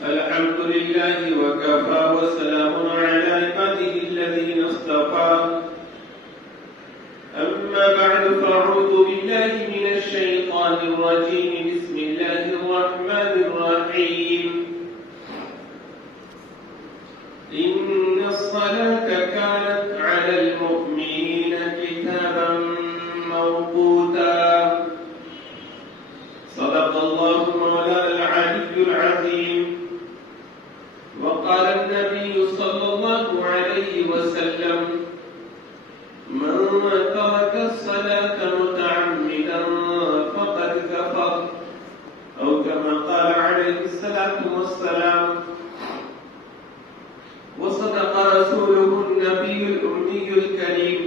الحمد لله وكفى وسلام على عباده الذين اصطفى أما بعد فأعوذ بالله من الشيطان الرجيم بسم الله الرحمن الرحيم إن الصلاة كانت على المؤمنين كتابا موقوتا صدق الله مولانا العلي العظيم وقال النبي صلى الله عليه وسلم من ترك الصلاة متعمدا فقد كفر أو كما قال عليه الصلاة والسلام وصدق رسوله النبي الأمي الكريم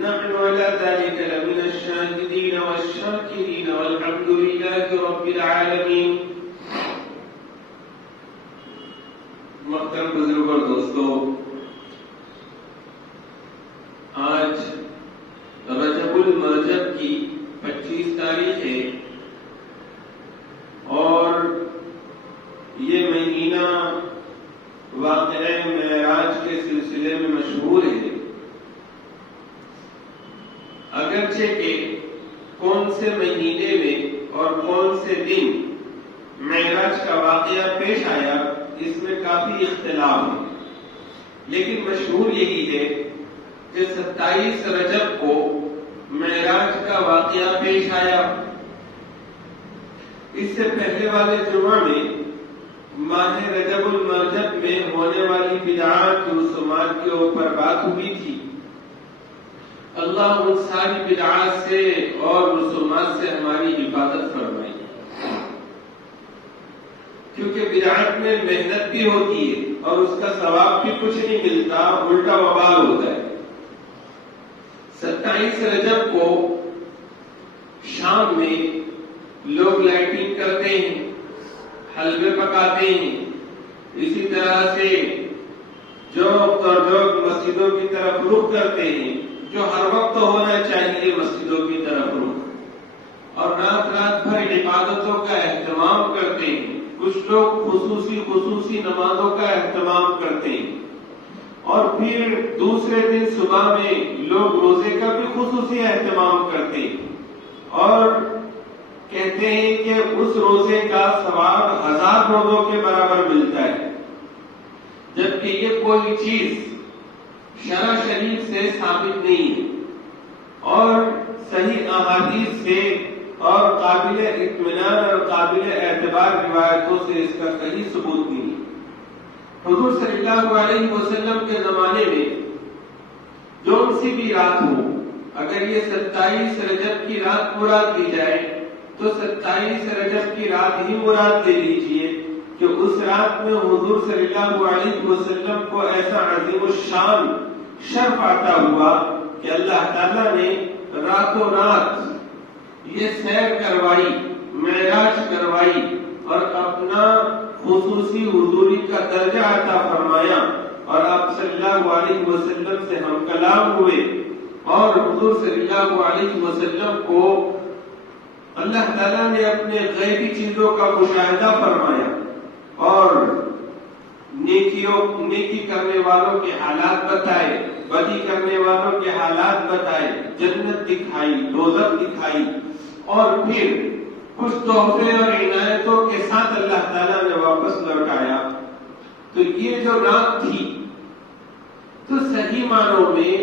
نحن على ذلك لمن الشاهدين والشاكرين والحمد لله رب العالمين. محترم بزرگ اور دوستو، آج رجب المرجب کی 25 تاریخ ہے اور یہ مہینہ واقعہ معراج کے سلسلے میں مشہور ہے. اگرچہ کہ کون سے مہینے میں اور کون سے دن معراج کا واقعہ پیش آیا اس میں کافی اختلاف ہے، لیکن مشہور یہی ہے کہ 27 رجب کو معراج کا واقعہ پیش آیا. اس سے پہلے والے جمعہ میں ماہ رجب المرجب میں ہونے والی بدعات و رسومات کے اوپر بات ہوئی تھی. اللہ ان ساری بدعات سے اور رسومات سے ہماری حفاظت فرمائے، کیونکہ بدعات میں محنت بھی ہوتی ہے اور اس کا ثواب بھی کچھ نہیں ملتا، الٹا وبال ہوتا ہے. 27 رجب کو شام میں لوگ لائٹنگ کرتے ہیں، حلوے پکاتے ہیں. اسی طرح سے جوق اور جوق مسجدوں کی طرف رخ کرتے ہیں، جو ہر وقت ہونا چاہیے مسجدوں کی طرف رخ، اور رات رات بھر عبادتوں کا اہتمام کرتے ہیں. کچھ لوگ خصوصی نمازوں کا اہتمام کرتے ہیں، اور پھر دوسرے دن صبح میں لوگ روزے کا بھی خصوصی اہتمام کرتے ہیں اور کہتے ہیں کہ اس روزے کا ثواب 1000 روزوں کے برابر ملتا ہے. جبکہ یہ کوئی چیز شرع شریف سے ثابت نہیں ہے اور صحیح احادیث سے اور قابل اطمینان اور قابل اعتبار روایتوں سے اس کا صحیح ثبوت نہیں ہے. حضور صلی اللہ علیہ وسلم کے زمانے میں جو سی بھی رات ہو، اگر یہ 27 رجب کی رات مراد لی جائے تو 27 رجب کی رات ہی مراد لے لیجئے کہ اس رات میں حضور صلی اللہ علیہ وسلم کو ایسا عظیم الشان شرف عطا ہوا کہ اللہ تعالیٰ نے راتوں رات یہ سیر کروائی، معراج کروائی اور اپنا خصوصی حضوری کا درجہ عطا فرمایا، اور آپ صلی اللہ علیہ وسلم سے ہم کلام ہوئے اور حضور صلی اللہ علیہ وسلم کو اللہ تعالیٰ نے اپنے غیبی چیزوں کا مشاہدہ فرمایا اور نیکی کرنے والوں کے حالات بتائے، بدی کرنے والوں کے حالات بتائے، جنت دکھائی، دوزخ دکھائی، اور پھر کچھ تحفے اور عنایتوں کے ساتھ اللہ تعالیٰ نے واپس لوٹایا. تو یہ جو رات تھی تو صحیح معنوں میں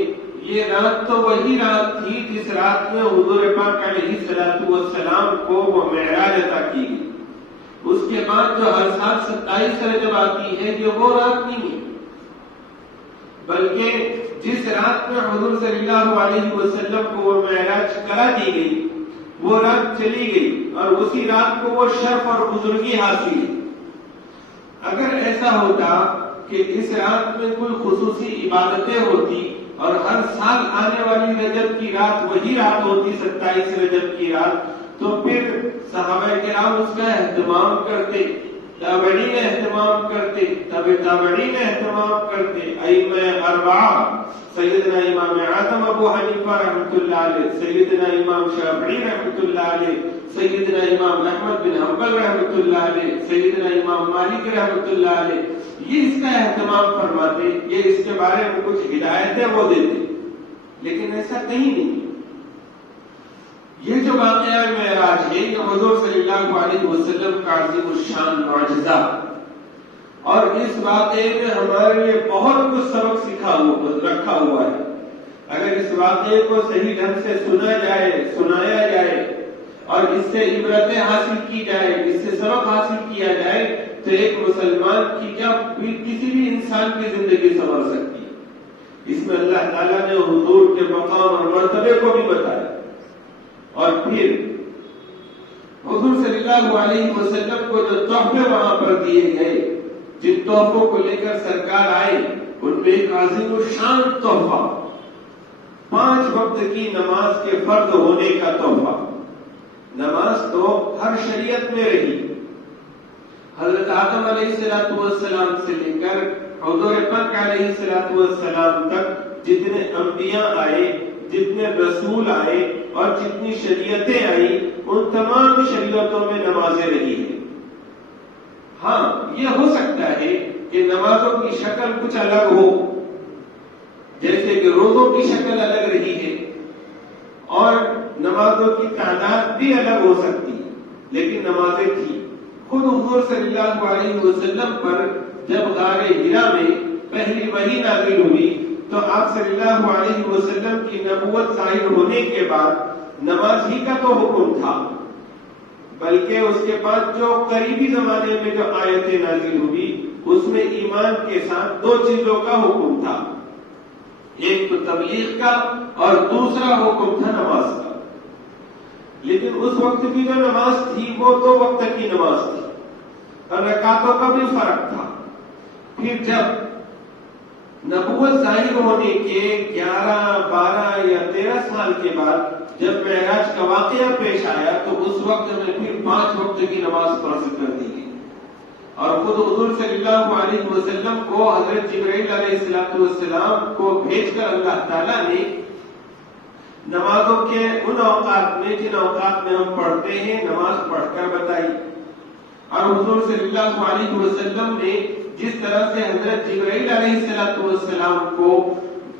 یہ رات تو وہی رات تھی جس رات میں حضور پاک علیہ الصلوۃ والسلام کو وہ معراج عطا کی گئی. اس کے بعد جو ہر سال 27 رجب آتی ہے یہ وہ رات نہیں ہے، بلکہ جس رات میں حضور صلی اللہ علیہ وسلم کو وہ معراج کرا دی گئی وہ رات چلی گئی اور اسی رات کو وہ شرف اور بزرگی حاصل ہے. اگر ایسا ہوتا کہ اس رات میں کوئی خصوصی عبادتیں ہوتی اور ہر سال آنے والی رجب کی رات وہی رات ہوتی 27 رجب کی رات، تو پھر صحابہ کرام اس کا اہتمام کرتے، تابعین اہتمام کرتے، تابعین اہتمام کرتے، ائمہ اربعہ سیدنا امام اعظم ابو حنیفہ رحمۃ اللہ علیہ، سیدنا امام شافعی رحمۃ اللہ علیہ، سیدنا امام احمد بن حنبل رحمۃ اللہ علیہ، سیدنا امام مالک رحمۃ اللہ علیہ، یہ اس کا اہتمام فرماتے، یہ اس کے بارے میں کچھ ہدایتیں وہ دیتے، لیکن ایسا کہیں نہیں۔ یہ جو واقعہ معراج ہے، یہ حضور صلی اللہ علیہ وسلم کا عظیم الشان معجزہ، اور اس واقعے میں ہمارے لیے بہت کچھ سبق رکھا ہوا ہے۔ اگر اس واقعے کو صحیح ڈھنگ سے سنا جائے، سنایا جائے اور اس سے عبرتیں حاصل کی جائے، اس سے سبق حاصل کیا جائے، تو ایک مسلمان کی کیا کسی بھی انسان کی زندگی سنور سکتی ہے۔ اس میں اللہ تعالیٰ نے حضور کے مقام اور مرتبے کو بھی بتایا، اور پھر حضور صلی اللہ علیہ وسلم کو جو تحفے وہاں پر دیے گئے، جن تحفوں کو لے کر سرکار آئے، ان میں ایک عظیم الشان تحفہ 5 وقت کی نماز کے فرض ہونے کا تحفہ۔ نماز تو ہر شریعت میں رہی، حضرت آدم علیہ السلام سے لے کر حضور پاک علیہ السلام تک جتنے انبیاء آئے، جتنے رسول آئے اور جتنی شریعتیں آئیں، ان تمام شریعتوں میں نمازیں رہی ہیں۔ ہاں، یہ ہو سکتا ہے کہ نمازوں کی شکل کچھ الگ ہو، جیسے کہ روزوں کی شکل الگ رہی ہے اور نمازوں کی تعداد بھی الگ ہو سکتی ہے، لیکن نمازیں تھی۔ خود حضور صلی اللہ علیہ وسلم پر جب غار حرا میں پہلی وحی نازل ہوئی تو آپ صلی اللہ علیہ وسلم کی نبوت ظاہر ہونے کے بعد نماز ہی کا تو حکم تھا، بلکہ اس کے بعد جو قریبی زمانے میں جو آیتیں نازل ہوئی اس میں ایمان کے ساتھ 2 چیزوں کا حکم تھا، ایک تو تبلیغ کا اور دوسرا حکم تھا نماز کا۔ لیکن اس وقت کی جو نماز تھی وہ 2 وقت کی نماز تھی اور رکعتوں کا بھی فرق تھا۔ پھر جب نبوت ظاہر ہونے کے 11، 12 یا 13 سال کے بعد جب معراج کا واقعہ پیش آیا تو اس وقت میں پھر 5 وقت کی نماز فرض کر دی گئی، اور خود حضور صلی اللہ علیہ وسلم کو حضرت جبرائیل علیہ السلام کو بھیج کر اللہ تعالیٰ نے نمازوں کے ان اوقات میں جن اوقات میں ہم پڑھتے ہیں نماز پڑھ کر بتائی، اور حضور صلی اللہ علیہ وسلم نے جس طرح سے حضرت جبرائیل علیہ السلام کو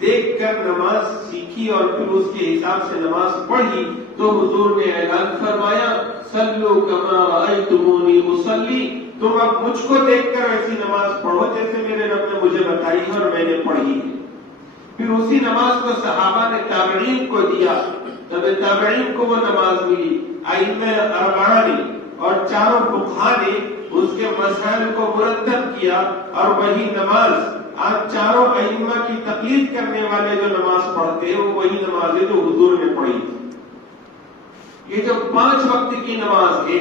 دیکھ کر نماز سیکھی اور پھر اس کے حساب سے نماز پڑھی، تو حضور نے اعلان فرمایا صلو کما رأیتمونی اصلی، تم اب مجھ کو دیکھ کر ایسی نماز پڑھو جیسے میرے رب نے مجھے بتائی ہے اور میں نے پڑھی۔ پھر اسی نماز کو صحابہ نے تابعین کو دیا، تب تابعین کو وہ نماز ملی۔ ائمہ اربعہ نے اور 4 فقہا نے اس کے مسائل کو مرتب کیا، اور وہی نماز آج 4 ائمہ کی تقلید کرنے والے جو نماز پڑھتے ہیں وہ وہی نمازیں جو حضور نے پڑھی۔ یہ جو 5 وقت کی نماز ہے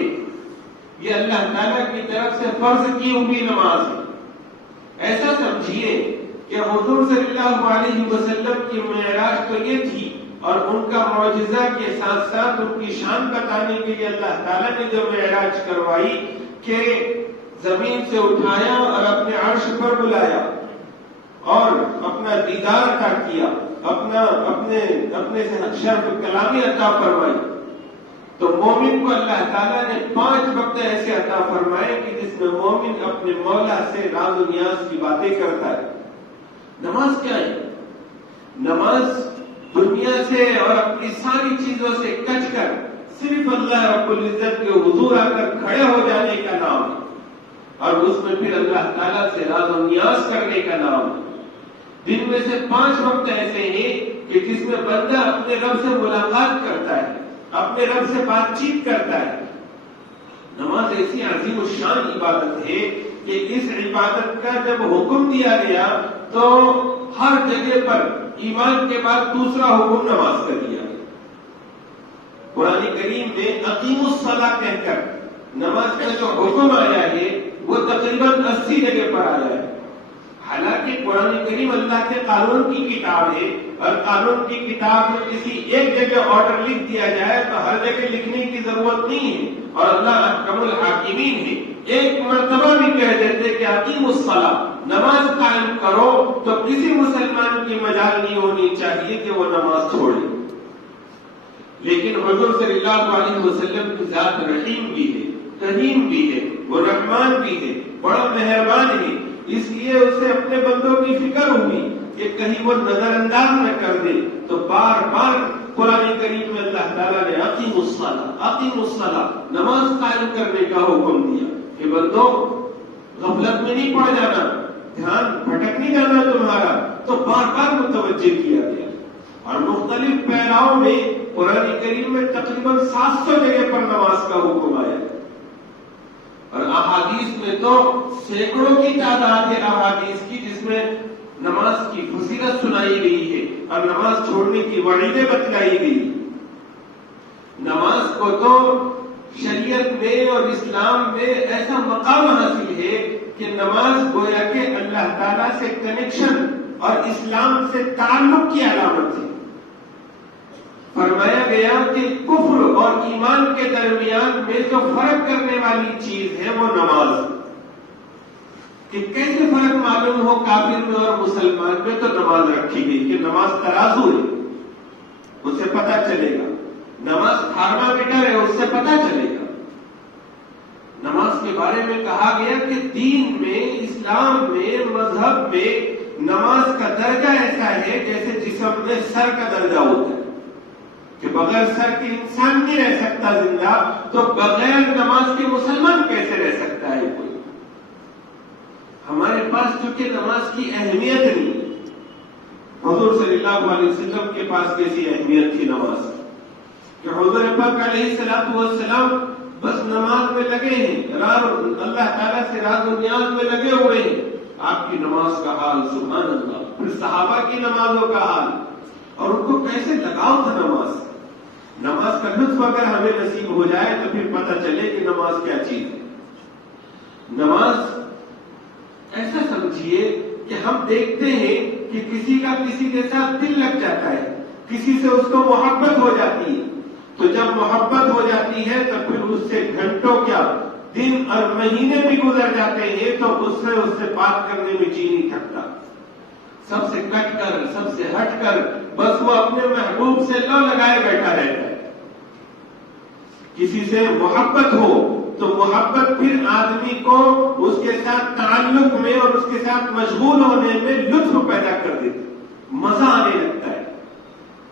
یہ اللہ تعالیٰ کی طرف سے فرض کی ہوئی نماز ہے۔ ایسا سمجھیے کہ حضور صلی اللہ علیہ وسلم کی معراج تو یہ تھی، اور ان کا معجزہ کے ساتھ ساتھ ان کی شان بتانے کے لیے اللہ تعالیٰ نے جو معراج کروائی کہ زمین سے اٹھایا اور اپنے عرش پر بلایا اور اپنا دیدار عطا کیا، اپنے سے شرف کلامی عطا فرمائی، تو مومن کو اللہ تعالیٰ نے 5 وقت ایسے عطا فرمائے کہ جس میں مومن اپنے مولا سے راز و نیاز کی باتیں کرتا ہے۔ نماز کیا ہے؟ نماز دنیا سے اور اپنی ساری چیزوں سے کچ کر صرف اللہ رب العزت کے حضور آ کر کھڑے ہو جانے کا نام ہے، اور اس میں پھر اللہ تعالیٰ سے راز و نیاز کرنے کا نام ہے۔ دن میں سے 5 وقت ایسے ہیں کہ جس میں بندہ اپنے رب سے ملاقات کرتا ہے، اپنے رب سے بات چیت کرتا ہے۔ نماز ایسی عظیم الشان عبادت ہے کہ اس عبادت کا جب حکم دیا گیا تو ہر جگہ پر ایمان کے بعد دوسرا حکم نماز کا دیا گیا۔ قرآن کریم میں اقیم الصلاۃ کہہ کر نماز کا جو حکم آیا ہے وہ تقریباً 80 جگہ پر آیا ہے۔ حالانکہ قرآن کریم اللہ کے قانون کی کتاب ہے، اور قانون کی کتاب میں کسی ایک جگہ آرڈر لکھ دیا جائے تو ہر جگہ لکھنے کی ضرورت نہیں ہے، اور اللہ احکم الحاکمین ہے۔ ایک مرتبہ بھی کہہ دیتے کہ اقیم الصلاۃ، نماز قائم کرو، تو کسی مسلمان کی مجال نہیں ہونی چاہیے کہ وہ نماز چھوڑے۔ لیکن حضور صلی اللہ علیہ وسلم کی ذات رحیم بھی ہے، کریم بھی ہے، وہ رحمان بھی ہے، بڑا مہربان ہے، اس لیے اسے اپنے بندوں کی فکر ہوئی کہ کہیں وہ نظر انداز نہ کر دے، تو بار بار قرآن کریم میں اللہ تعالیٰ نے اقیموا الصلاۃ، نماز قائم کرنے کا حکم دیا کہ بندو غفلت میں نہیں پڑ جانا، دھیان بھٹک نہیں جانا تمہارا، تو بار بار متوجہ کیا گیا۔ اور مختلف پیراؤں میں قرآن کریم میں تقریباً 700 جگہ پر نماز کا حکم آیا، اور احادیث میں تو سینکڑوں کی تعداد ہے احادیث کی جس میں نماز کی فضیلت سنائی گئی ہے اور نماز چھوڑنے کی وعیدیں بتلائی گئی۔ نماز کو تو شریعت میں اور اسلام میں ایسا مقام حاصل ہے کہ نماز گویا کہ اللہ تعالیٰ سے کنیکشن اور اسلام سے تعلق کی علامت ہے۔ فرمایا گیا کہ کفر اور ایمان کے درمیان میں جو فرق کرنے والی چیز ہے وہ نماز، کہ کیسے فرق معلوم ہو کافر میں اور مسلمان میں، تو نماز رکھی گئی کہ نماز ترازو ہے، اس سے پتہ چلے گا، نماز تھرمامیٹر ہے، اس سے پتہ چلے گا۔ نماز کے بارے میں کہا گیا کہ دین میں، اسلام میں، مذہب میں نماز کا درجہ ایسا ہے جیسے جسم میں سر کا درجہ ہوتا ہے، کہ بغیر سر کے انسان نہیں رہ سکتا زندہ، تو بغیر نماز کے مسلمان کیسے رہ سکتا ہے کوئی؟ ہمارے پاس چونکہ نماز کی اہمیت نہیں، حضور صلی اللہ علیہ وسلم کے پاس کیسی اہمیت تھی نماز، کہ حضور پاک علیہ الصلوۃ والسلام بس نماز میں لگے ہیں، اللہ تعالیٰ سے راز و نیاز میں لگے ہوئے ہیں، آپ کی نماز کا حال سبحان اللہ، پھر صحابہ کی نمازوں کا حال، اور ان کو کیسے لگاؤ تھا نماز کا لطف اگر ہمیں نصیب ہو جائے تو پھر پتہ چلے کہ نماز کیا چیز ہے۔ نماز ایسا سمجھیے کہ ہم دیکھتے ہیں کہ کسی کا کسی کے ساتھ دل لگ جاتا ہے، کسی سے اس کو محبت ہو جاتی ہے، تو جب محبت ہو جاتی ہے تو پھر اس سے گھنٹوں کیا دن اور مہینے بھی گزر جاتے ہیں تو اس سے بات کرنے میں جی نہیں تھکتا، سب سے کٹ کر، سب سے ہٹ کر، بس وہ اپنے محبوب سے لو لگائے بیٹھا رہتا ہے۔ کسی سے محبت ہو تو محبت پھر آدمی کو اس کے ساتھ تعلق میں اور اس کے ساتھ مشغول ہونے میں لطف پیدا کر دیتی، مزہ آنے لگتا ہے۔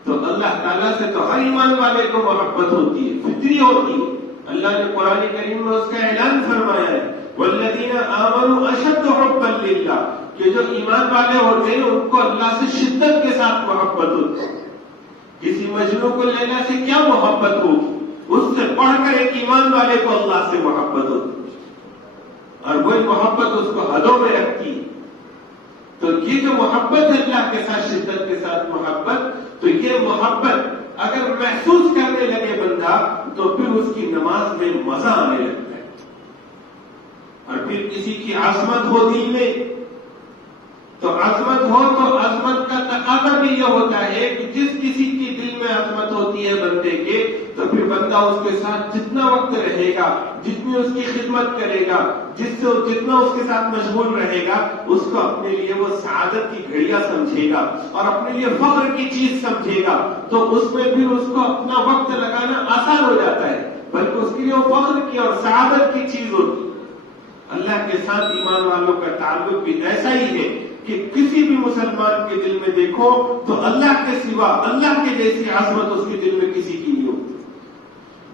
تو اللہ تعالیٰ سے تو ہر ایمان والے کو محبت ہوتی ہے، فطری ہوتی ہے۔ اللہ نے قرآن کریم میں اس کا اعلان فرمایا ہے، والذین آمنوا اشد حبا للہ، کہ جو ایمان والے ہوتے ہیں ان کو اللہ سے شدت کے ساتھ محبت ہوتی ہے۔ کسی مجنون کو لیلا سے کیا محبت ہوگی، اس سے پڑھ کر ایک ایمان والے کو اللہ سے محبت ہوتی ہے، اور وہی محبت اس کو حدوں میں رکھتی ہے۔ تو یہ جو محبت ہے اللہ کے ساتھ شدت کے ساتھ محبت، تو یہ محبت اگر محسوس کرنے لگے بندہ تو پھر اس کی نماز میں مزہ آنے لگتا ہے۔ اور پھر کسی کی عظمت ہو دل میں، تو عظمت ہو تو عظمت کا تقاضا بھی یہ ہوتا ہے کہ جس کسی کی دل میں عظمت ہوتی ہے بندے کے، تو پھر بندہ اس کے ساتھ جتنا وقت رہے گا، جتنی اس کی خدمت کرے گا، جتنا اس کے ساتھ مشغول رہے گا، اس کو اپنے لیے وہ سعادت کی گھڑیاں سمجھے گا اور اپنے لیے فخر کی چیز سمجھے گا، تو اس میں پھر اس کو اپنا وقت لگانا آسان ہو جاتا ہے، بلکہ اس کے لیے وہ فخر کی اور سعادت کی چیز ہوتی ہے۔ اللہ کے ساتھ ایمان والوں کا تعلق بھی ایسا ہی ہے کہ کسی بھی مسلمان کے دل میں دیکھو تو اللہ کے سوا اللہ کے جیسی عظمت اس کے دل میں کسی کی نہیں ہوتی۔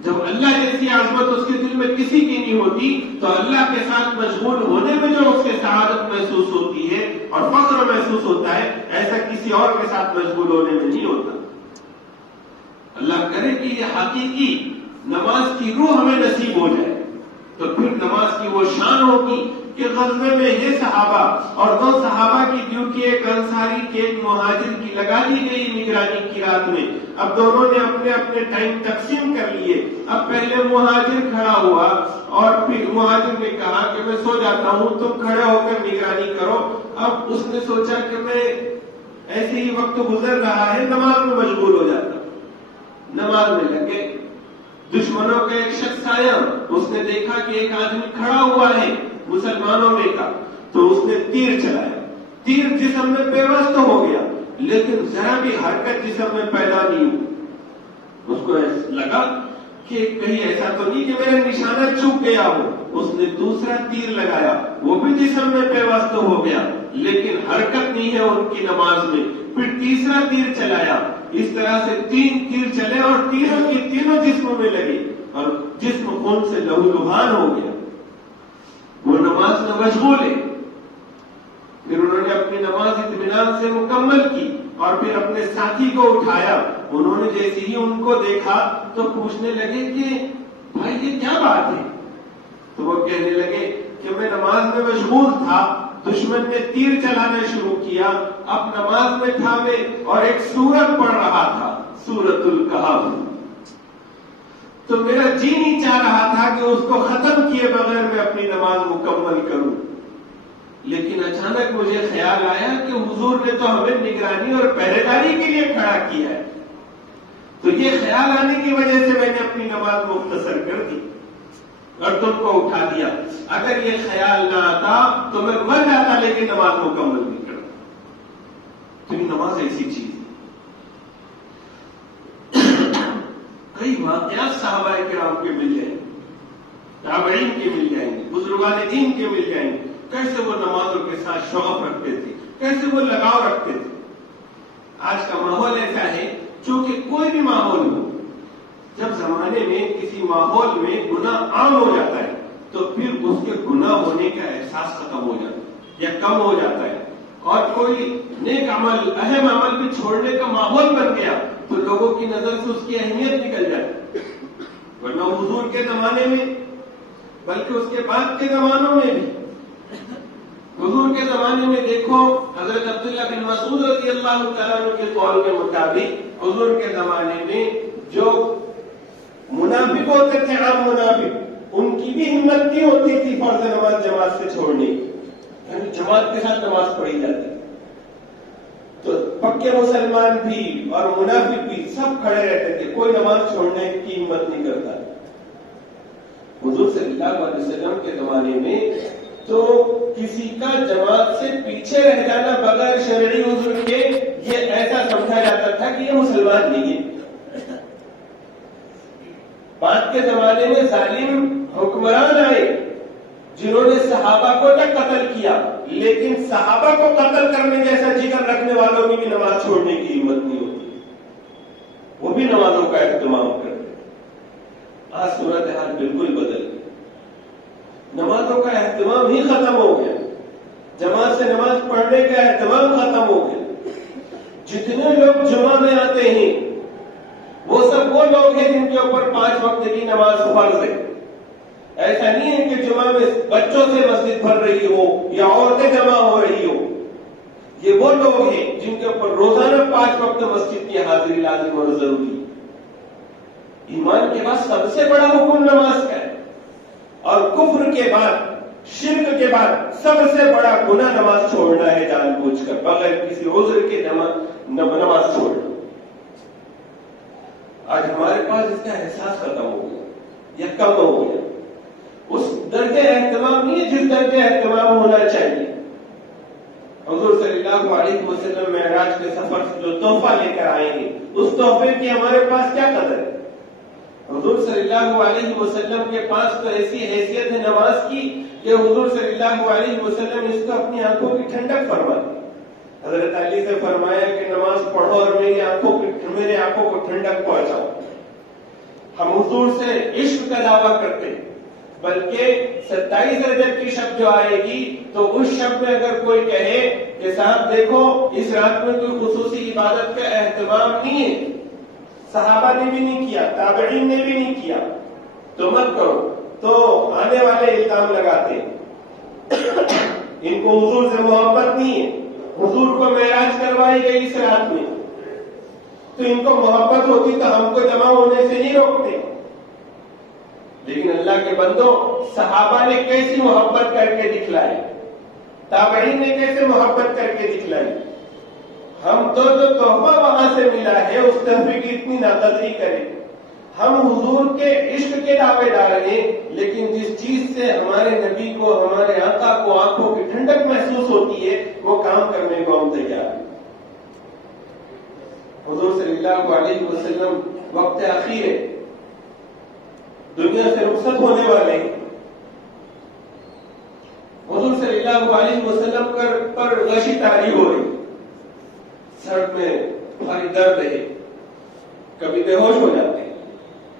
جب اللہ جیسی عظمت اس کے دل میں کسی کی نہیں ہوتی تو اللہ کے ساتھ مشغول ہونے میں جو اس کے سعادت محسوس ہوتی ہے اور فخر محسوس ہوتا ہے، ایسا کسی اور کے ساتھ مشغول ہونے میں نہیں ہوتا۔ اللہ کرے کہ یہ حقیقی نماز کی روح ہمیں نصیب ہو جائے، تو پھر نماز کی وہ شان ہوگی کہ غزوے میں یہ صحابہ اور دو صحابہ کی ڈیوٹی ایک انصاری کی ایک مہاجر کی لگا دی گئی نگرانی کی رات میں۔ اب دونوں نے اپنے اپنے ٹائم تقسیم کر لیے۔ اب پہلے مہاجر کھڑا ہوا اور پھر مہاجر نے کہا کہ میں سو جاتا ہوں، تم کھڑے ہو کر نگرانی کرو۔ اب اس نے سوچا کہ میں ایسے ہی وقت گزر رہا ہے، نماز میں مشغول ہو جاتا، نماز میں لگے۔ دشمنوں کا ایک شخص آیا، اس نے دیکھا کہ ایک آدمی کھڑا ہوا ہے مسلمانوں میں کا، تو اس نے تیر چلایا۔ تیر جسم میں پیوست ہو گیا لیکن ذرا بھی حرکت جسم میں پیدا نہیں ہوئی۔ اس کو لگا کہ کہیں ایسا تو نہیں کہ میرا نشانہ چوک گیا ہو. اس نے دوسرا تیر لگایا, وہ بھی جسم میں پیوست ہو گیا, لیکن حرکت نہیں ہے ان کی نماز میں. پھر تیسرا تیر چلایا. اس طرح سے 3 تیر چلے اور تینوں کی تینوں جسموں میں لگے اور جسم خون سے لہولہان ہو گیا. وہ نماز میں مشغول ہے. پھر انہوں نے اپنی نماز اطمینان سے مکمل کی اور پھر اپنے ساتھی کو اٹھایا. انہوں نے جیسے ہی ان کو دیکھا تو پوچھنے لگے کہ بھائی یہ کیا بات ہے؟ تو وہ کہنے لگے کہ میں نماز میں مشغول تھا, دشمن نے تیر چلانا شروع کیا, اب نماز میں تھا میں اور ایک سورت پڑھ رہا تھا, سورۃ الکہف. تو میرا جی نہیں چاہ رہا تھا کہ اس کو ختم کیے بغیر میں اپنی نماز مکمل کروں. لیکن اچانک مجھے خیال آیا کہ حضور نے تو ہمیں نگرانی اور پہرے داری کے لیے کھڑا کیا ہے, تو یہ خیال آنے کی وجہ سے میں نے اپنی نماز مختصر کر دی اور تم کو اٹھا دیا. اگر یہ خیال نہ آتا تو میں مر جاتا, لیکن نماز مکمل نہیں کرتا. تو یہ نماز ایسی چیز ہے. کئی واقعات صحابہ کرام کے مل جائیں گے, تابعین کے مل جائیں گے, بزرگان دین کے مل جائیں گے. کیسے وہ نمازوں کے ساتھ شوق رکھتے تھے, کیسے وہ لگاؤ رکھتے تھے. آج کا ماحول ایسا ہے, چونکہ کوئی بھی ماحول ہو, جب زمانے میں کسی ماحول میں گناہ عام ہو جاتا ہے تو پھر اس کے گناہ ہونے کا احساس ختم ہو جاتا ہے یا کم ہو جاتا ہے, اور کوئی نیک عمل, اہم عمل بھی چھوڑنے کا ماحول بن گیا تو لوگوں کی نظر سے اس کی اہمیت نکل جاتی. ورنہ حضور کے زمانے میں, بلکہ اس کے بعد کے زمانوں میں بھی, حضور کے زمانے میں دیکھو, حضرت عبداللہ بن مسعود رضی اللہ تعالیٰ عنہ کے قول کے مطابق حضور کے زمانے میں جو منافق ہوتے تھے, عام منافق, ان کی بھی ہمت نہیں ہوتی تھی فرض نماز جماعت سے چھوڑنے کی, یعنی جماعت کے ساتھ نماز پڑھی جاتی. تو پکے مسلمان بھی اور منافق بھی سب کھڑے رہتے تھے, کوئی نماز چھوڑنے کی ہمت نہیں کرتا. حضور صلی اللہ علیہ وسلم کے زمانے میں تو کسی کا جماعت سے پیچھے رہ جانا بغیر شرعی عذر کے یہ ایسا سمجھا جاتا تھا کہ یہ مسلمان نہیں ہے. بعد کے زمانے میں ظالم حکمران آئے جنہوں نے صحابہ کو تک قتل کیا, لیکن صحابہ کو قتل کرنے جیسا جگر رکھنے والوں کی بھی نماز چھوڑنے کی ہمت نہیں ہوتی, وہ بھی نمازوں کا اہتمام کرتے. آج صورتحال بالکل بدل گئی, نمازوں کا اہتمام ہی ختم ہو گیا, جماعت سے نماز پڑھنے کا اہتمام ختم ہو گیا. جتنے لوگ جمعہ میں آتے ہیں وہ سب وہ لوگ ہیں جن کے اوپر 5 وقت کی نماز فرض ہے. ایسا نہیں ہے کہ جمعہ میں بچوں سے مسجد بھر رہی ہو یا عورتیں جمع ہو رہی ہو. یہ وہ لوگ ہیں جن کے اوپر روزانہ 5 وقت مسجد کی حاضری لازم اور ضروری ہے. ایمان کے بعد سب سے بڑا حکم نماز کا ہے, اور کفر کے بعد, شرک کے بعد سب سے بڑا گناہ نماز چھوڑنا ہے, جان بوجھ کر بغیر کسی عذر کے نماز چھوڑنا. آج ہمارے پاس اس کا احساس ختم ہو گیا یا کم ہو گیا. اس درجے اہتمام نہیں ہے جس درجے اہتمام ہونا چاہیے. حضور صلی اللہ علیہ وسلم معراج کے سفر سے جو تحفہ لے کر آئیں گے, اس تحفے کی ہمارے پاس کیا قدر ہے؟ حضور صلی اللہ علیہ وسلم کے پاس تو ایسی حیثیت ہے نماز کی کہ حضور صلی اللہ علیہ وسلم اس کو اپنی آنکھوں کی ٹھنڈک فرماتے. حضرت علی سے فرمایا کہ نماز پڑھو اور میری آنکھوں کو ٹھنڈک پہنچاؤ. ہم حضور سے عشق کا دعویٰ کرتے ہیں, بلکہ 27 رجب کی شب جو آئے گی تو اس شب میں اگر کوئی کہے کہ صاحب دیکھو اس رات میں کوئی خصوصی عبادت کا اہتمام نہیں ہے, صحابہ نے بھی نہیں کیا, تابعین نے بھی نہیں کیا, تو مت کرو. تو آنے والے الزام لگاتے ان کو حضور سے محبت نہیں ہے, حضور کو معراج کروائی گئی اس رات میں, تو ان کو محبت ہوتی تو ہم کو جمع ہونے سے نہیں روکتے. لیکن اللہ کے بندوں, صحابہ نے کیسی محبت کر کے دکھلائی, تابعین نے کیسے محبت کر کے دکھلائی. ہم تو جو تحفہ وہاں سے ملا ہے اس تحفے کی اتنی ناقدری کریں. ہم حضور کے عشق کے دعوے دار ہیں, لیکن جس چیز سے ہمارے نبی کو, ہمارے آقا کو آنکھوں کی ٹھنڈک محسوس ہوتی ہے وہ کام کرنے کو ہم تیار ہیں. حضور صلی اللہ علیہ وسلم وقت اخیر ہے، دنیا سے رخصت ہونے والے ہیں. حضور صلی اللہ علیہ وسلم پر غشی طاری ہو رہی، سر میں بھاری درد ہے، کبھی بے ہوش ہو جاتے ہیں،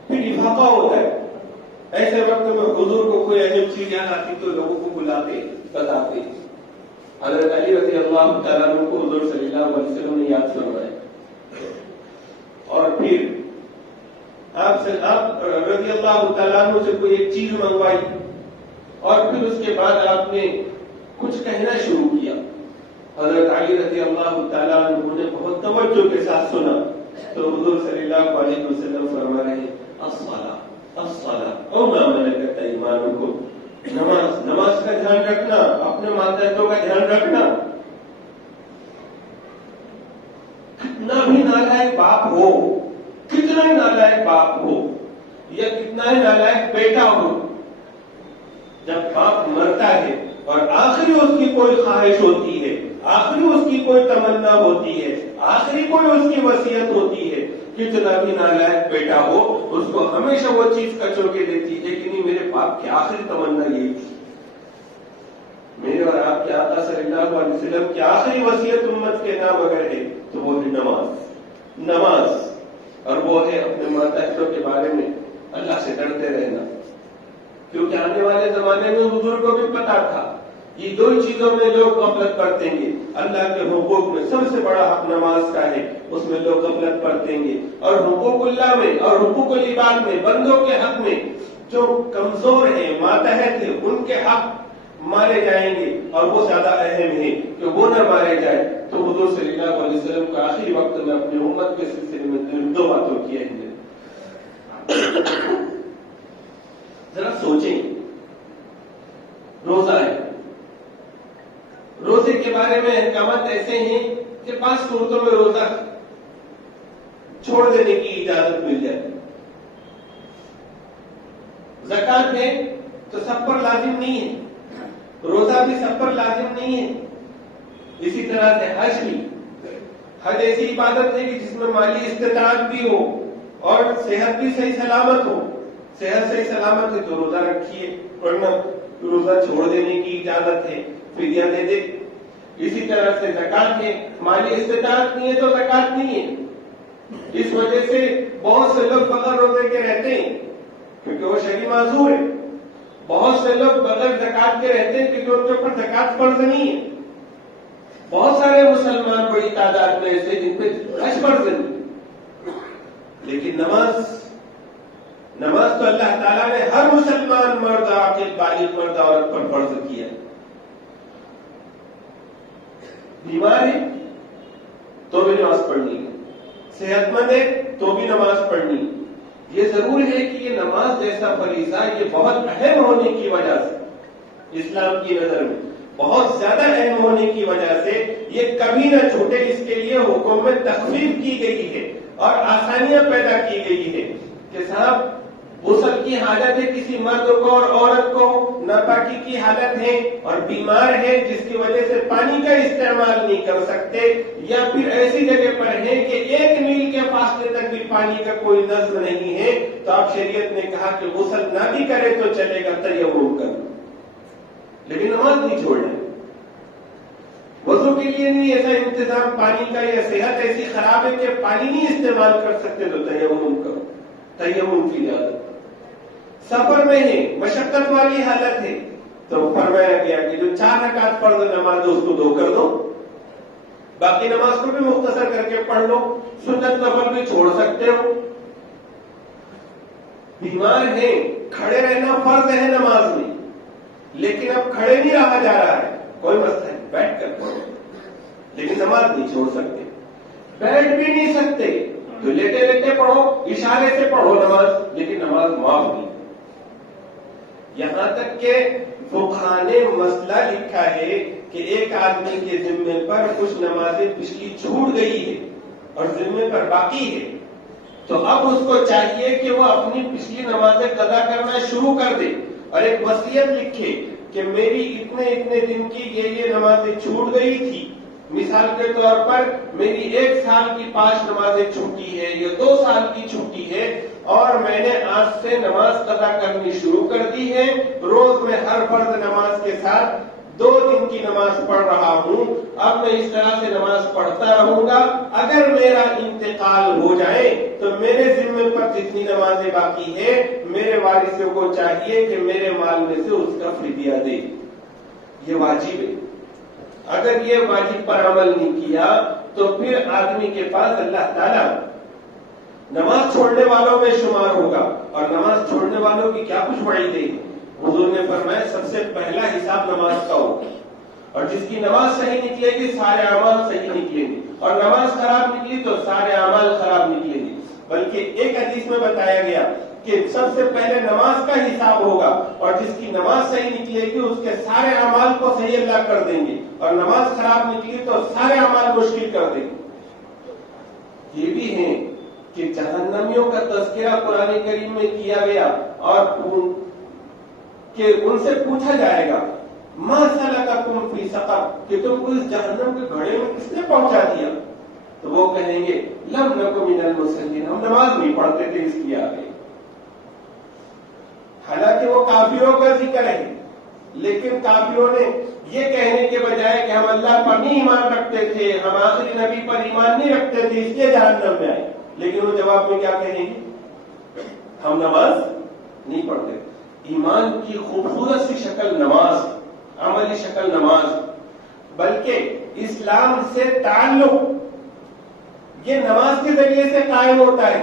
پھر افاقہ ہوتا ہے. ایسے وقت میں حضور کو کوئی اہم چیز یاد آتی تو لوگوں کو بلاتے بتاتے. حضرت علی رضی اللہ تعالیٰ عنہ کو حضور صلی اللہ علیہ وسلم نے یاد فرمایا، اور پھر آپ رضی اللہ تعالیٰ عنہ سے کوئی ایک چیز منگوائی، اور پھر اس کے بعد آپ نے کچھ کہنا شروع کیا. حضرت علی رضی اللہ تعالیٰ عنہ نے بہت توجہ کے ساتھ سنا تو حضور صلی اللہ علیہ وسلم فرما رہے ہیں الصلاۃ الصلاۃ او ما ملکت ایمانکم، نماز، نماز کا دھیان رکھنا، اپنے ماتحتوں کا دھیان رکھنا. کتنا بھی نالائق باپ ہو، کتنا ہی نالائق باپ ہو یا کتنا ہی نالائق بیٹا ہو، جب باپ مرتا ہے اور آخری اس کی کوئی خواہش ہوتی ہے، آخری اس کی کوئی تمنا ہوتی ہے، آخری کوئی اس کی وصیت ہوتی ہے، کتنا بھی نالائق بیٹا ہو اس کو ہمیشہ وہ چیز کچو کے دیتی ہے کہ نہیں، میرے باپ کی آخری تمنا یہی تھی. میرے اور آپ کے آقا صلی اللہ علیہ وسلم کی آخری وصیت امت کے نام اگر ہے تو وہ ہے نماز. نماز، اور وہ ہے اپنے ماتحتوں کے بارے میں اللہ سے ڈرتے رہنا، کیونکہ آنے والے زمانے میں حضور کو بھی پتا تھا یہ دو چیزوں میں لوگ غفلت برتیں گے. اللہ کے حقوق میں سب سے بڑا حق نماز کا ہے، اس میں لوگ غفلت برتیں گے، اور حقوق اللہ میں اور حقوق العباد میں، بندوں کے حق میں جو کمزور ہیں، ماتحت ہیں، ان کے حق مارے جائیں گے، اور وہ زیادہ اہم ہے کہ وہ نہ مارے جائیں. تو حضور صلی اللہ علیہ وسلم کا آخری وقت میں اپنی امت کے سلسلے میں دو باتوں کی اہمیت. ذرا سوچیں، روزہ ہے، روزے کے بارے میں احکامات ایسے ہیں کہ 5 صورتوں میں روزہ چھوڑ دینے کی اجازت مل جاتی. زکات ہے تو سب پر لازم نہیں ہے، روزہ بھی سب پر لازم نہیں ہے. اسی طرح سے حج بھی، حج ایسی عبادت ہے کہ جس میں مالی استطاعت بھی ہو اور صحت بھی صحیح سلامت ہو. صحت صحیح سلامت ہے تو روزہ رکھیے، ورنہ روزہ چھوڑ دینے کی اجازت ہے، فدیہ دے دے. اسی طرح سے زکات ہے، مالی استطاعت نہیں ہے تو زکات نہیں ہے. اس وجہ سے بہت سے لوگ بغیر روزے کے رہتے ہیں کیونکہ وہ شرعی معذور ہے. بہت سے لوگ بغیر زکات کے رہتے ہیں کیونکہ ان کے اوپر زکات فرض نہیں ہے. بہت سارے مسلمان بڑی تعداد میں ایسے جن پہ حج فرض نہیں. لیکن نماز تو اللہ تعالیٰ نے ہر مسلمان مرد، عاقل، بالغ مرد عورت پر فرض کیا. بیمار ہے تو بھی نماز پڑھنی ہے، صحت مند ہے تو بھی نماز پڑھنی. یہ ضرور ہے کہ یہ نماز جیسا فریضہ یہ بہت اہم ہونے کی وجہ سے، اسلام کی نظر میں بہت زیادہ اہم ہونے کی وجہ سے یہ کبھی نہ چھوٹے. اس کے لیے حکم میں تخفیف کی گئی ہے اور آسانیاں پیدا کی گئی ہے کہ صاحب غسل کی حالت ہے کسی مرد کو اور عورت کو، ناپاکی کی حالت ہے اور بیمار ہے جس کی وجہ سے پانی کا استعمال نہیں کر سکتے، یا پھر ایسی جگہ پر ہے کہ 1 میل کے فاصلے تک بھی پانی کا کوئی نظم نہیں ہے، تو آپ شریعت نے کہا کہ غسل نہ بھی کرے تو چلے گا، تیمم کر. لیکن نماز نہیں چھوڑنا. وضو کے لیے نہیں ایسا انتظام پانی کا، یا صحت ایسی خراب ہے کہ پانی نہیں استعمال کر سکتے تو تیمم کرو، تیمم کی اجازت. سفر میں ہے، مشقت والی حالت ہے تو فرمایا گیا کہ جو 4 رکعت فرض نماز اس کو 2 کر دو، باقی نماز کو بھی مختصر کر کے پڑھ لو. سنت نفل بھی چھوڑ سکتے ہو. بیمار ہے، کھڑے رہنا فرض ہے نماز میں، لیکن اب کھڑے نہیں رہا جا رہا ہے، کوئی مسئلہ ہے، بیٹھ کر پڑھو، لیکن نماز نہیں چھوڑ سکتے. بیٹھ بھی نہیں سکتے تو لیٹے لیٹے پڑھو، اشارے سے پڑھو نماز، لیکن نماز معاف نہیں. یہاں تک کہ فقہاء نے مسئلہ لکھا ہے کہ ایک آدمی کے ذمے پر کچھ نمازیں پچھلی چھوٹ گئی ہے اور ذمے پر باقی ہے، تو اب اس کو چاہیے کہ وہ اپنی پچھلی نمازیں قضا کرنا شروع کر دے اور ایک وصیت لکھے کہ میری اتنے اتنے دن کی یہ نمازیں چھوٹ گئی تھی، مثال کے طور پر میری 1 سال کی 5 نمازیں چھٹی ہے یا 2 سال کی چھٹی ہے اور میں نے آج سے نماز قضا کرنی شروع کر دی ہے. روز میں ہر فرض نماز کے ساتھ 2 دن کی نماز پڑھ رہا ہوں. اب میں اس طرح سے نماز پڑھتا رہوں گا. اگر میرا انتقال ہو جائے تو میرے ذمے پر جتنی نمازیں باقی ہے میرے وارثوں کو چاہیے کہ میرے مال میں سے اس کا فدیہ دے. یہ واجب ہے. اگر یہ واجب پر عمل نہیں کیا تو پھر آدمی کے پاس اللہ تعالیٰ نماز چھوڑنے والوں میں شمار ہوگا. اور نماز چھوڑنے والوں کی کیا کچھ وعید ہے. حضور نے فرمایا سب سے پہلا حساب نماز کا ہوگا اور جس کی نماز صحیح نکلے گی سارے اعمال صحیح نکلیں گے اور نماز خراب نکلی تو سارے اعمال خراب نکلیں گے. بلکہ ایک حدیث میں بتایا گیا کہ سب سے پہلے نماز کا حساب ہوگا اور جس کی نماز صحیح نکلے گی اس کے سارے اعمال کو صحیح اللہ کر دیں گے اور نماز خراب نکلی تو سارے اعمال مشکل کر دیں گے. یہ بھی ہے کہ جہنمیوں کا تذکرہ قرآن کریم میں کیا گیا اور کہ ان سے پوچھا جائے گا ما سلککم فی سقر کہ تم کو اس جہنم کے گھڑے میں کس نے پہنچا دیا. تو وہ کہیں گے لم نک من المصلین ہم نماز نہیں پڑھتے تھے اس لیے آ گئے. حالانکہ وہ کافروں کا ذکر ہے لیکن کافروں نے یہ کہنے کے بجائے کہ ہم اللہ پر نہیں ایمان رکھتے تھے ہم آخری نبی پر ایمان نہیں رکھتے تھے اس لیے جہنم میں آئے. لیکن وہ جواب میں کیا کہیں گے ہم نماز نہیں پڑھتے. ایمان کی خوبصورت سی شکل نماز, عملی شکل نماز. بلکہ اسلام سے تعلق یہ نماز کے ذریعے سے قائم ہوتا ہے.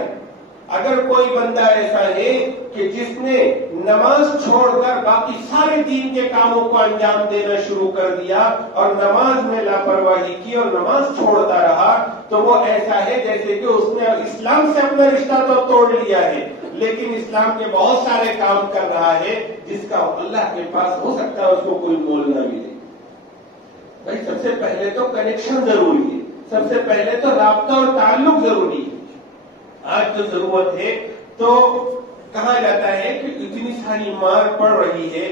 اگر کوئی بندہ ایسا ہے کہ جس نے نماز چھوڑ کر باقی سارے دین کے کاموں کو انجام دینا شروع کر دیا اور نماز میں لاپرواہی کی اور نماز چھوڑتا رہا تو وہ ایسا ہے جیسے کہ اس نے اسلام سے اپنا رشتہ تو توڑ لیا ہے لیکن اسلام کے بہت سارے کام کر رہا ہے جس کا اللہ کے پاس ہو سکتا ہے اس کو کوئی مول نہ ملے. بھائی سب سے پہلے تو کنیکشن ضروری ہے, سب سے پہلے تو رابطہ اور تعلق ضروری ہے. آج جو ضرورت ہے تو کہا جاتا ہے کہ اتنی ساری مار پڑ رہی ہے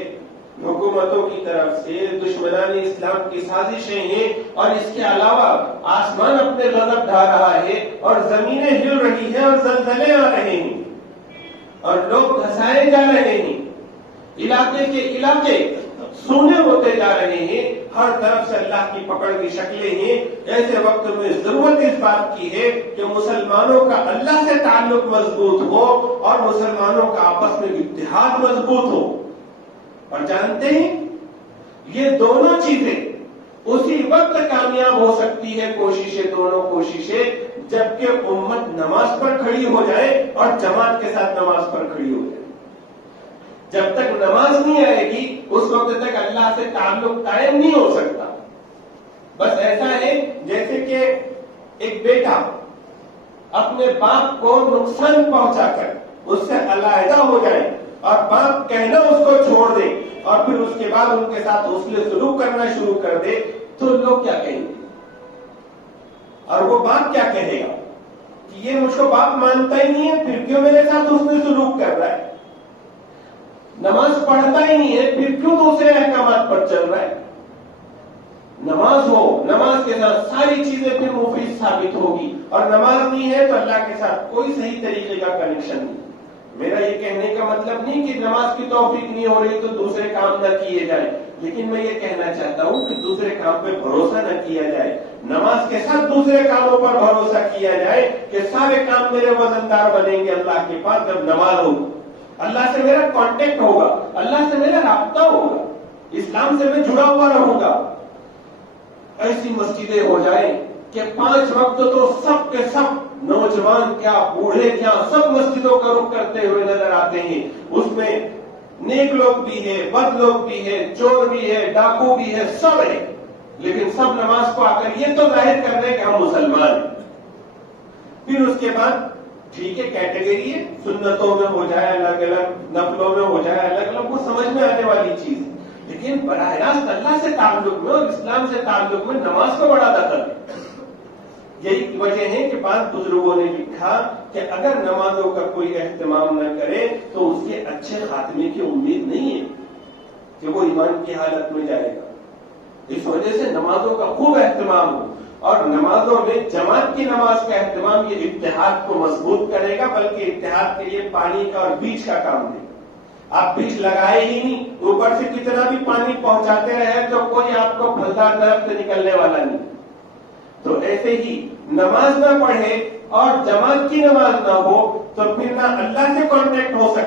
حکومتوں کی طرف سے, دشمنان اسلام کی سازشیں ہیں اور اس کے علاوہ آسمان اپنے غضب ڈھا رہا ہے اور زمینیں ہل رہی ہیں اور زلزلے آ رہے ہیں اور لوگ دھسائے جا رہے ہیں, علاقے کے علاقے سونے ہوتے جا رہے ہیں, ہر طرف سے اللہ کی پکڑ کی شکلیں ہیں. ایسے وقت میں ضرورت اس بات کی ہے کہ مسلمانوں کا اللہ سے تعلق مضبوط ہو اور مسلمانوں کا آپس میں اتحاد مضبوط ہو. اور جانتے ہیں یہ دونوں چیزیں اسی وقت کامیاب ہو سکتی ہے دونوں کوششیں جبکہ امت نماز پر کھڑی ہو جائے اور جماعت کے ساتھ نماز پر کھڑی ہو جائے. جب تک نماز نہیں آئے گی اس وقت تک اللہ سے تعلق قائم نہیں ہو سکتا. بس ایسا ہے جیسے کہ ایک بیٹا اپنے باپ کو نقصان پہنچا کر اس سے علیحدہ ہو جائے اور باپ کہنا اس کو چھوڑ دے اور پھر اس کے بعد ان کے ساتھ حسن سلوک کرنا شروع کر دے تو لوگ کیا کہیں گے اور وہ باپ کیا کہے گا کہ یہ مجھ کو باپ مانتا ہی نہیں ہے پھر کیوں میرے ساتھ حسن سلوک کر رہا ہے, نماز پڑھتا ہی نہیں ہے پھر کیوں دوسرے احکامات پر چل رہا ہے. نماز ہو, نماز کے ساتھ ساری چیزیں پھر مفید ثابت ہوگی اور نماز نہیں ہے تو اللہ کے ساتھ کوئی صحیح طریقے کا کنیکشن نہیں. میرا یہ کہنے کا مطلب نہیں کہ نماز کی توفیق نہیں ہو رہی تو دوسرے کام نہ کیے جائیں, لیکن میں یہ کہنا چاہتا ہوں کہ دوسرے کام پہ بھروسہ نہ کیا جائے, نماز کے ساتھ دوسرے کاموں پر بھروسہ کیا جائے کہ سارے کام میرے وزندار بنیں گے اللہ کے پاس جب نماز ہوگی. اللہ سے میرا کانٹیکٹ ہوگا, اللہ سے میرا رابطہ ہوگا, اسلام سے میں جڑا ہوا رہوں گا. ایسی مسجدیں ہو جائیں کہ 5 وقت تو سب کے سب نوجوان کیا بوڑھے کیا سب مسجدوں کا رخ کرتے ہوئے نظر آتے ہیں. اس میں نیک لوگ بھی ہے, بد لوگ بھی ہے, چور بھی ہے, ڈاکو بھی ہے, سب ہے, لیکن سب نماز کو آ کر یہ تو ظاہر کر رہے ہیں کہ ہم مسلمان ہیں. پھر اس کے بعد ٹھیک ہے کیٹیگری ہے, سنتوں میں ہو جائے الگ الگ, نفلوں میں ہو جائے الگ الگ, وہ سمجھ میں آنے والی چیز ہے, لیکن براہ راست اللہ سے تعلق میں اور اسلام سے تعلق میں نماز کو بڑا دخل ہے. یہی وجہ ہے کہ بعض بزرگوں نے لکھا کہ اگر نمازوں کا کوئی اہتمام نہ کرے تو اس کے اچھے خاتمے کی امید نہیں ہے کہ وہ ایمان کی حالت میں جائے گا. اس وجہ سے نمازوں کا خوب اہتمام ہو، اور نمازوں میں جماعت کی نماز کا اہتمام یہ اتحاد کو مضبوط کرے گا، بلکہ اتحاد کے لیے پانی کا اور بیج کا کام دے گا۔ آپ بیج لگائے ہی نہیں، اوپر سے کتنا بھی پانی پہنچاتے رہے تو کوئی آپ کو پھلدار درخت نکلنے والا نہیں۔ تو ایسے ہی نماز نہ پڑھے اور جماعت کی نماز نہ ہو تو پھر نہ اللہ سے کانٹیکٹ ہو سکتا